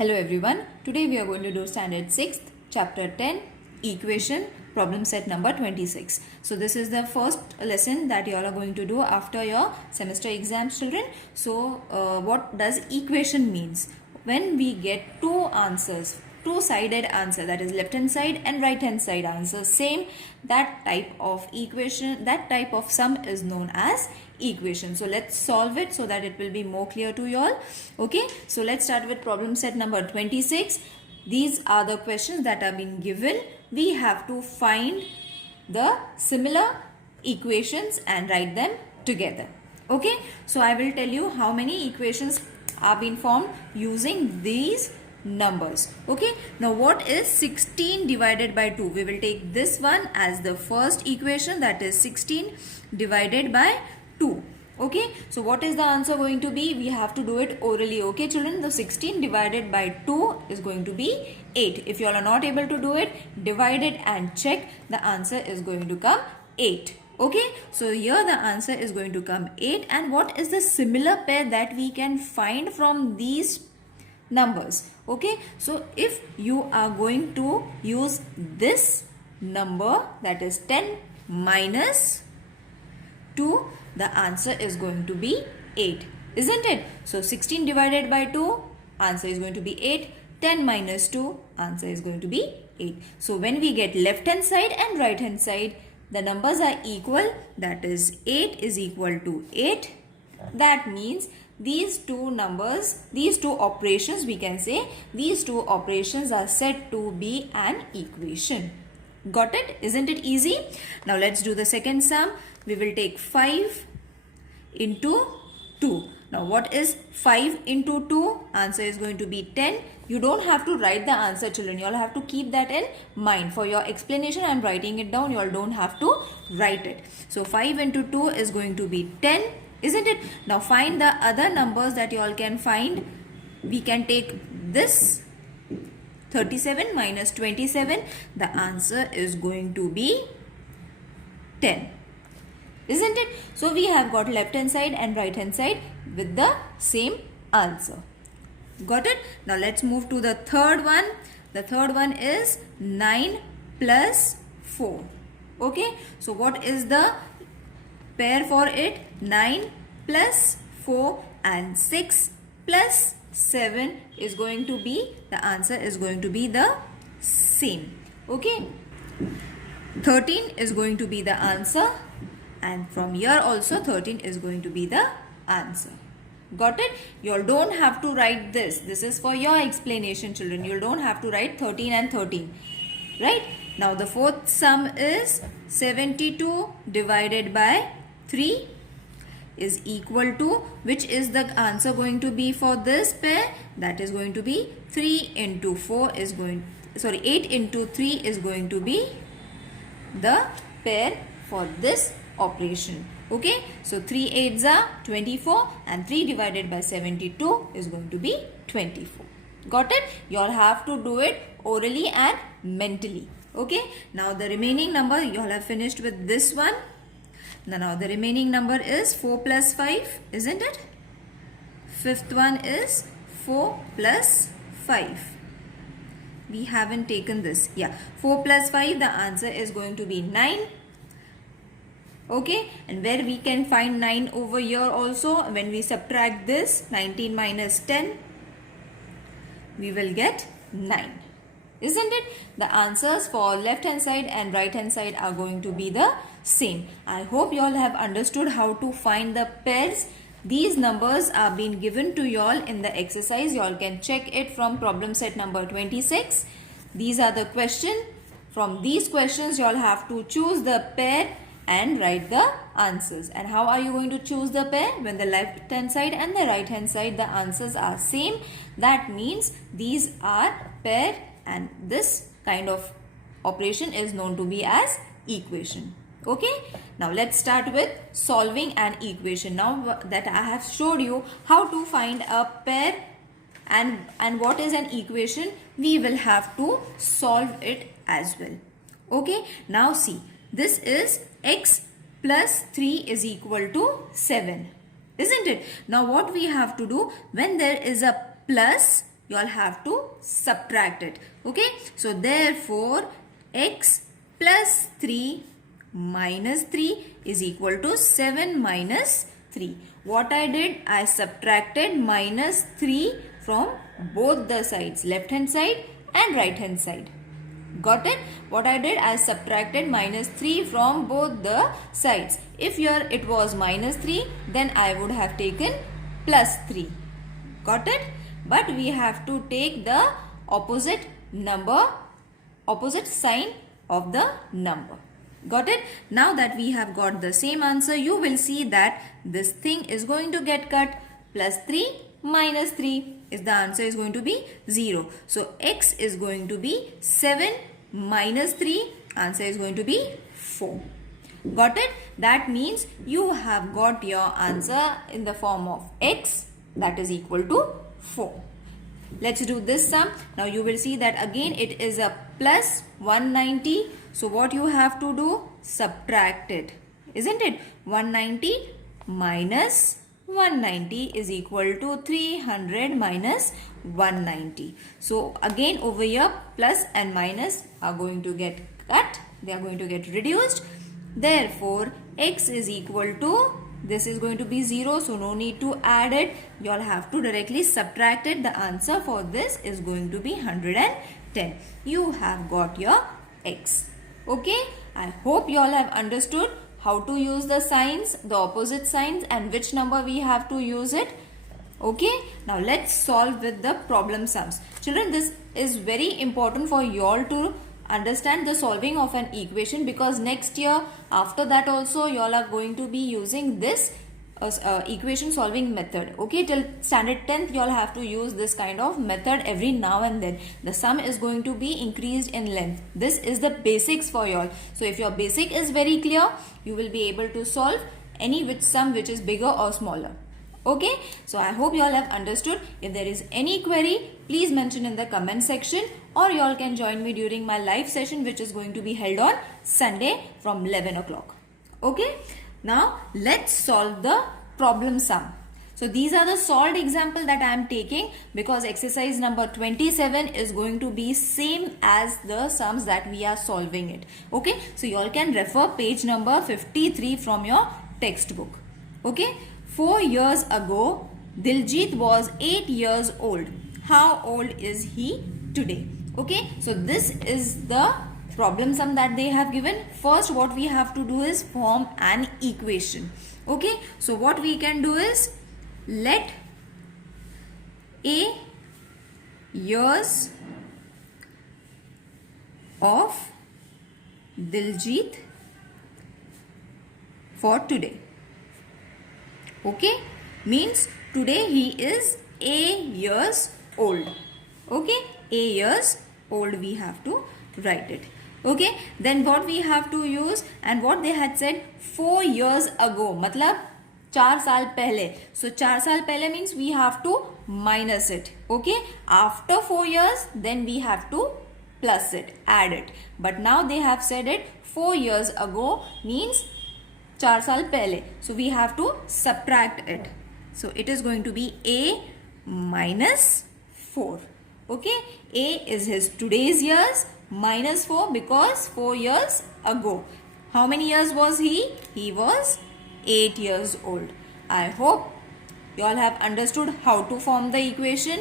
Hello everyone, today we are going to do standard 6th chapter 10 equation problem set number 26. So this is the first lesson that you all are going to do after your semester exams, children. So what does equation means? When we get two answers, two-sided answer, that is left hand side and right hand side answer same, that type of equation, that type of sum is known as equation. So let's solve it so that it will be more clear to you all. Okay, so let's start with problem set number 26. These are the questions that have been given. We have to find the similar equations and write them together. Okay, so I will tell you how many equations are being formed using these numbers. Okay, now what is 16 divided by 2? We will take this one as the first equation, that is 16 divided by 2. Okay, so what is the answer going to be? We have to do it orally. Okay children, the 16 divided by 2 is going to be 8. If you all are not able to do it, divide it and check. The answer is going to come 8. Okay, so here the answer is going to come 8. And what is the similar pair that we can find from these numbers? Okay, so if you are going to use this number, that is 10 minus 2, the answer is going to be 8, isn't it? So 16 divided by 2, answer is going to be 8. 10 minus 2, answer is going to be 8. So when we get left hand side and right hand side, the numbers are equal, that is 8 is equal to 8. That means these two numbers, these two operations, we can say these two operations are said to be an equation. Got it? Isn't it easy? Now let's do the second sum. We will take 5 into 2. Now what is 5 into 2? Answer is going to be 10. You don't have to write the answer, children. You all have to keep that in mind. For your explanation, I am writing it down. You all don't have to write it. So 5 into 2 is going to be 10. Isn't it? Now find the other numbers that you all can find. We can take this 37 minus 27. The answer is going to be 10. Isn't it? So we have got left hand side and right hand side with the same answer. Got it? Now let's move to the third one. The third one is 9 plus 4. Okay. So what is the pair for it? 9 plus 4 and 6 plus 7 is going to be, the answer is going to be the same. Okay. 13 is going to be the answer, and from here also 13 is going to be the answer. Got it? You all don't have to write this. This is for your explanation, children. You don't have to write 13 and 13. Right? Now the fourth sum is 72 divided by 3 is equal to, which is the answer going to be for this pair? That is going to be 3 into 4 is going, 8 into 3 is going to be the pair for this operation. Okay, so 3 8s are 24 and 3 divided by 72 is going to be 24. Got it? You all have to do it orally and mentally. Okay, now the remaining number, you all have finished with this one. Now the remaining number is 4 plus 5, isn't it? Fifth one is 4 plus 5. We haven't taken this. Yeah, 4 plus 5, the answer is going to be 9. Okay, and where we can find 9 over here also, when we subtract this, 19 minus 10, we will get 9. Isn't it? The answers for left hand side and right hand side are going to be the same. I hope you all have understood how to find the pairs. These numbers are being given to you all in the exercise. You all can check it from problem set number 26. These are the questions. From these questions, you all have to choose the pair and write the answers. And how are you going to choose the pair? When the left hand side and the right hand side, the answers are same. That means these are pair, and this kind of operation is known to be as equation. Okay, now let's start with solving an equation. Now that I have showed you how to find a pair and what is an equation, we will have to solve it as well. Okay, now see, this is x plus 3 is equal to 7, isn't it? Now what we have to do, when there is a plus you all have to subtract it. Okay, so therefore x plus 3 minus 3 is equal to 7 minus 3. What I did, I subtracted minus 3 from both the sides, left hand side and right hand side. Got it? What I did, I subtracted minus 3 from both the sides. If here it was minus 3, then I would have taken plus 3. Got it? But we have to take the opposite number, opposite sign of the number. Got it? Now that we have got the same answer, you will see that this thing is going to get cut. Plus 3 minus 3 is the answer is going to be 0. So x is going to be 7 minus 3. Answer is going to be 4. Got it? That means you have got your answer in the form of x, that is equal to 4. Let's do this sum. Now you will see that again it is a plus 190. So what you have to do? Subtract it. Isn't it? 190 minus 190 is equal to 300 minus 190. So again over here plus and minus are going to get cut. They are going to get reduced. Therefore x is equal to, this is going to be 0, so no need to add it. You all have to directly subtract it. The answer for this is going to be 110. You have got your x. Okay, I hope you all have understood how to use the signs, the opposite signs, and which number we have to use it. Okay, now let's solve with the problem sums. Children, this is very important for you all to understand the solving of an equation, because next year after that also you all are going to be using this equation solving method. Okay, till standard 10th you all have to use this kind of method every now and then. The sum is going to be increased in length. This is the basics for you all. So if your basic is very clear, you will be able to solve any which sum which is bigger or smaller. Okay, so I hope you all have understood. If there is any query, please mention in the comment section, or you all can join me during my live session which is going to be held on Sunday from 11 o'clock. Okay, now let's solve the problem sum. So these are the solved example that I am taking, because exercise number 27 is going to be same as the sums that we are solving it. Okay, so you all can refer page number 53 from your textbook. Okay, 4 years ago, Diljit was 8 years old. How old is he today? Okay, so this is the problem sum that they have given. First, what we have to do is form an equation. Okay, so what we can do is, let A years of Diljit for today. Okay, means today he is A years old. Okay, A years old we have to write it. Okay, then what we have to use, and what they had said 4 years ago, matlab 4 साल पहले. So 4 साल पहले means we have to minus it. Okay, after 4 years then we have to plus it, add it. But now they have said it 4 years ago means 4 साल पहले. So we have to subtract it. So it is going to be A minus 4. Okay, A is his today's years, minus 4 because 4 years ago. How many years was he? He was 8 years old. I hope you all have understood how to form the equation.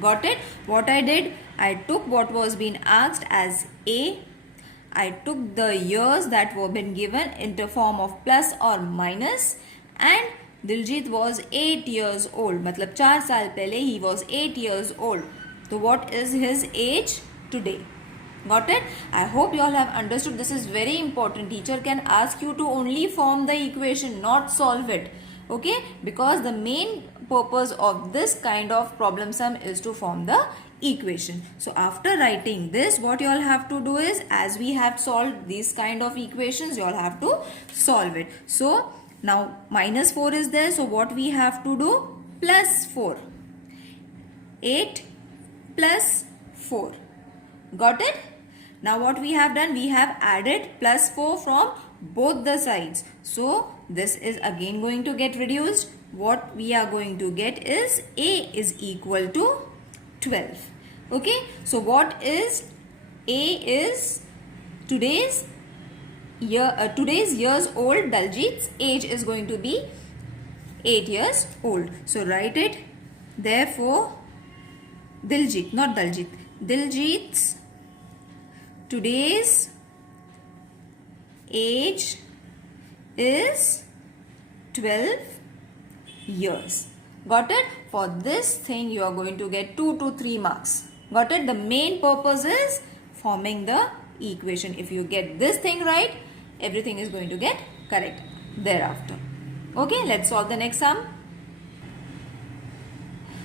Got it? What I did, I took what was being asked as A. I took the years that were been given in the form of plus or minus, and Diljit was 8 years old. Matlab 4 साल पहले he was 8 years old. So what is his age today? Got it? I hope you all have understood. This is very important. Teacher can ask you to only form the equation, not solve it. Okay? Because the main purpose of this kind of problem sum is to form the equation. So after writing this, what you all have to do is, as we have solved these kind of equations, you all have to solve it. So now minus 4 is there. So what we have to do? Plus 4. 8 plus 4. Got it? Now what we have done, we have added plus 4 from both the sides. So this is again going to get reduced. What we are going to get is A is equal to 12. Okay, so what is A is today's years old Daljit's age is going to be 8 years old. So write it. Therefore, Diljit, not Daljit, Diljit's today's age is 12 years. Got it? For this thing you are going to get 2 to 3 marks. Got it? The main purpose is forming the equation. If you get this thing right, everything is going to get correct thereafter. Okay, let's solve the next sum.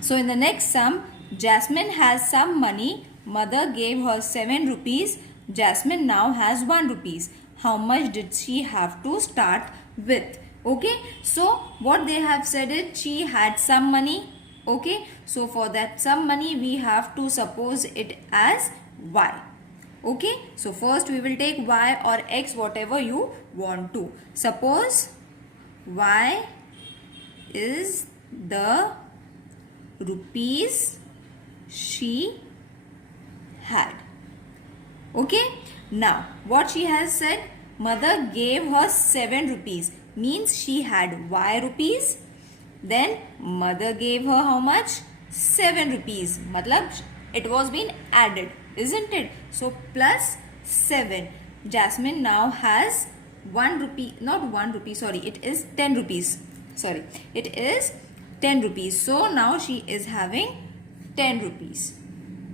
So in the next sum, Jasmine has some money. Mother gave her 7 rupees. Jasmine now has 1 rupees. How much did she have to start with? Okay, so what they have said is she had some money. Okay, so for that some money we have to suppose it as y. Okay, so first we will take y or x, whatever you want to. Suppose y is the rupees she had. Okay, now what she has said, mother gave her 7 rupees, means she had y rupees. Then mother gave her how much? 7 rupees. Matlab it was being added, isn't it? So plus 7. Jasmine now has 1 rupee, not 1 rupee, sorry, it is 10 rupees. Sorry, it is 10 rupees. So now she is having 10 rupees.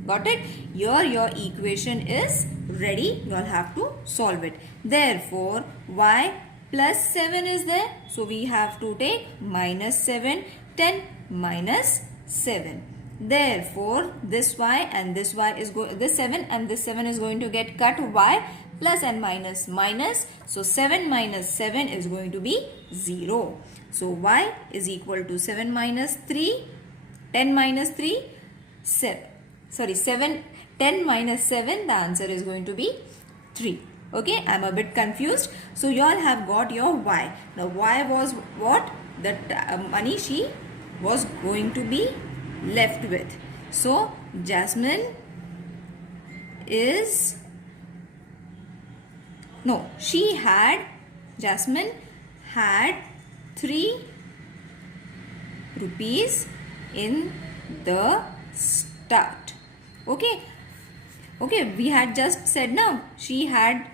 Got it? Here your equation is ready. You all have to solve it. Therefore, y plus 7 is there. So we have to take minus 7. 10 minus 7. Therefore, this y and this y is this 7 and this 7 is going to get cut. Y plus and minus minus. So 7 minus 7 is going to be 0. So y is equal to 7 minus 3. 10 minus 3. 7. Sorry, 7. 10 minus 7. The answer is going to be 3. Okay, I am a bit confused. So you all have got your y. Now y was what? The money she was going to be left with. So Jasmine is, no, Jasmine had 3 rupees in the start. Okay, we had just said now she had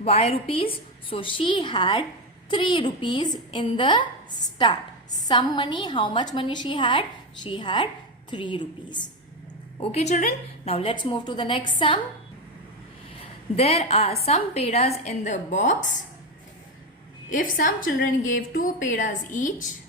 y rupees, so she had 3 rupees in the start. Some money, how much money she had? She had 3 rupees. Okay children, now let's move to the next sum. There are some pedas in the box. If some children gave 2 pedas each,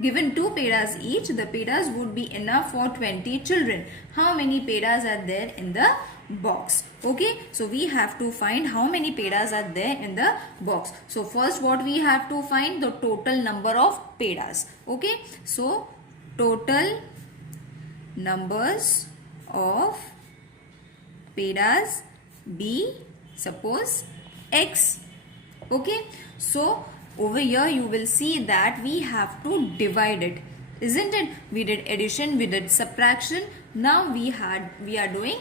given 2 pedas each, the pedas would be enough for 20 children. How many pedas are there in the box? Okay, so we have to find how many pedas are there in the box. So first what we have to find? The total number of pedas. Okay, so total numbers of pedas be, suppose, x. Okay, so over here you will see that we have to divide it, isn't it? We did addition, we did subtraction, now we are doing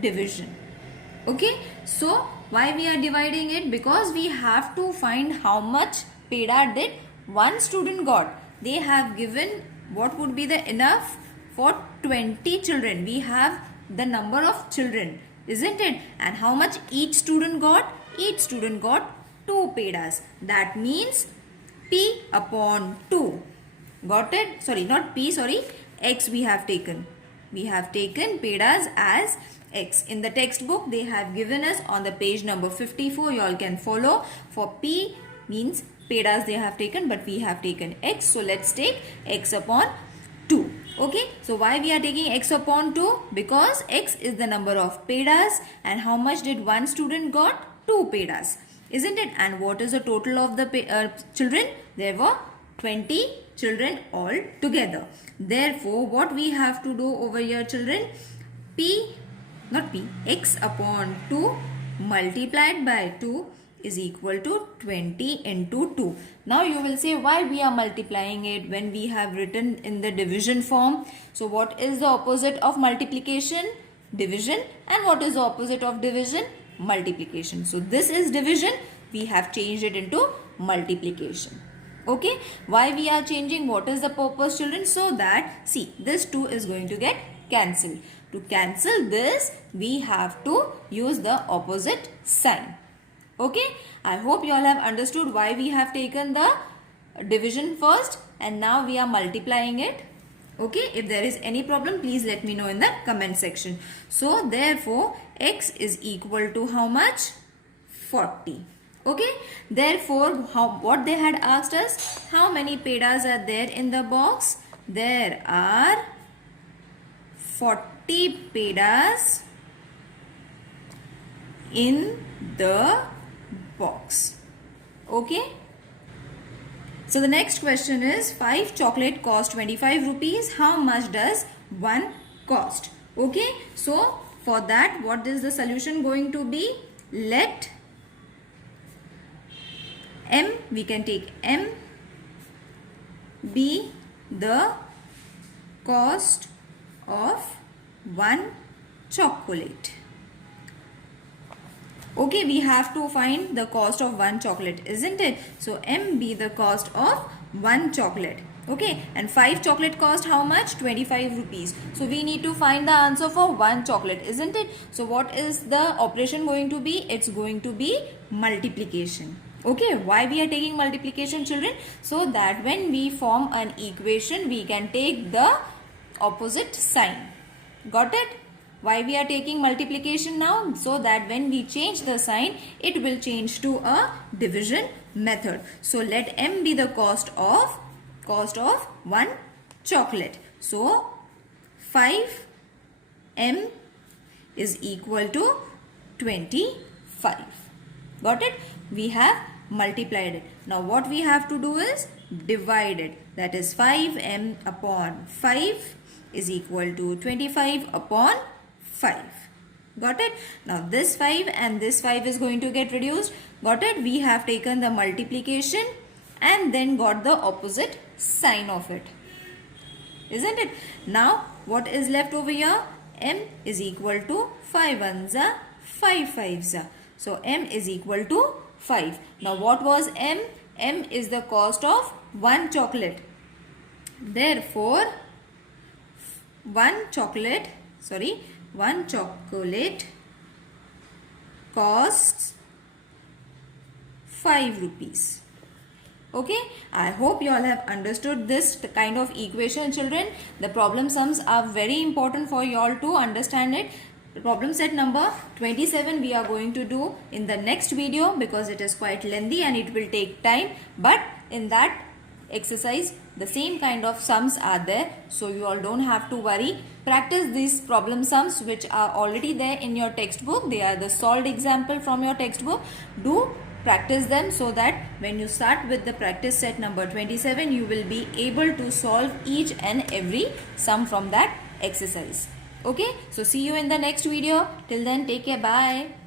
division. Okay, so why we are dividing it? Because we have to find how much peda did one student got. They have given what would be the enough for 20 children. We have the number of children, isn't it? And how much each student got? Each student got 2 pedas. That means P upon 2. Got it? Sorry, not P, sorry. X we have taken. We have taken pedas as x. In the textbook, they have given us on the page number 54. You all can follow. For P means pedas they have taken, but we have taken x. So let's take x upon 2. Okay, so why we are taking x upon 2? Because x is the number of pedas, and how much did one student got? 2 pedas, isn't it? And what is the total of the children? There were 20 children all together. Therefore, what we have to do over here, children? X upon 2 multiplied by 2 is equal to 20 into 2. Now you will say why we are multiplying it when we have written in the division form. So what is the opposite of multiplication? Division. And what is the opposite of division? Multiplication. So this is division. We have changed it into multiplication. Okay. Why we are changing? What is the purpose, children? So that, see, this 2 is going to get cancelled. To cancel this, we have to use the opposite sign. Okay. I hope you all have understood why we have taken the division first and now we are multiplying it. Okay. If there is any problem, please let me know in the comment section. So therefore, x is equal to how much? 40. Okay. Therefore, what they had asked us, how many pedas are there in the box? There are 40 pedas in the box. Okay. So the next question is 5 chocolate cost 25 rupees. How much does 1 cost? Okay. So for that, what is the solution going to be? Let M, we can take M be the cost of 1 chocolate. Okay, we have to find the cost of 1 chocolate, isn't it? So M be the cost of 1 chocolate. Okay, and 5 chocolate cost how much? 25 rupees. So we need to find the answer for 1 chocolate, isn't it? So what is the operation going to be? It's going to be multiplication. Okay, why we are taking multiplication, children? So that when we form an equation, we can take the opposite sign. Got it? Why we are taking multiplication now? So that when we change the sign, it will change to a division method. So let M be the cost of 1 chocolate. So 5M is equal to 25. Got it? We have multiplied it. Now what we have to do is divide it. That is 5M upon 5 is equal to 25 upon 5. Got it? Now this 5 and this 5 is going to get reduced. Got it? We have taken the multiplication and then got the opposite sign of it. Isn't it? Now what is left over here? M is equal to 5 ones are 5 fives are. So M is equal to 5. Now what was M? M is the cost of 1 chocolate. Therefore 1 chocolate costs 5 rupees. Okay, I hope you all have understood this kind of equation, children. The problem sums are very important for you all to understand it. Problem set number 27 we are going to do in the next video because it is quite lengthy and it will take time. But in that exercise, the same kind of sums are there. So you all don't have to worry. Practice these problem sums which are already there in your textbook. They are the solved example from your textbook. Do practice them so that when you start with the practice set number 27, you will be able to solve each and every sum from that exercise. Okay, so see you in the next video. Till then, take care. Bye.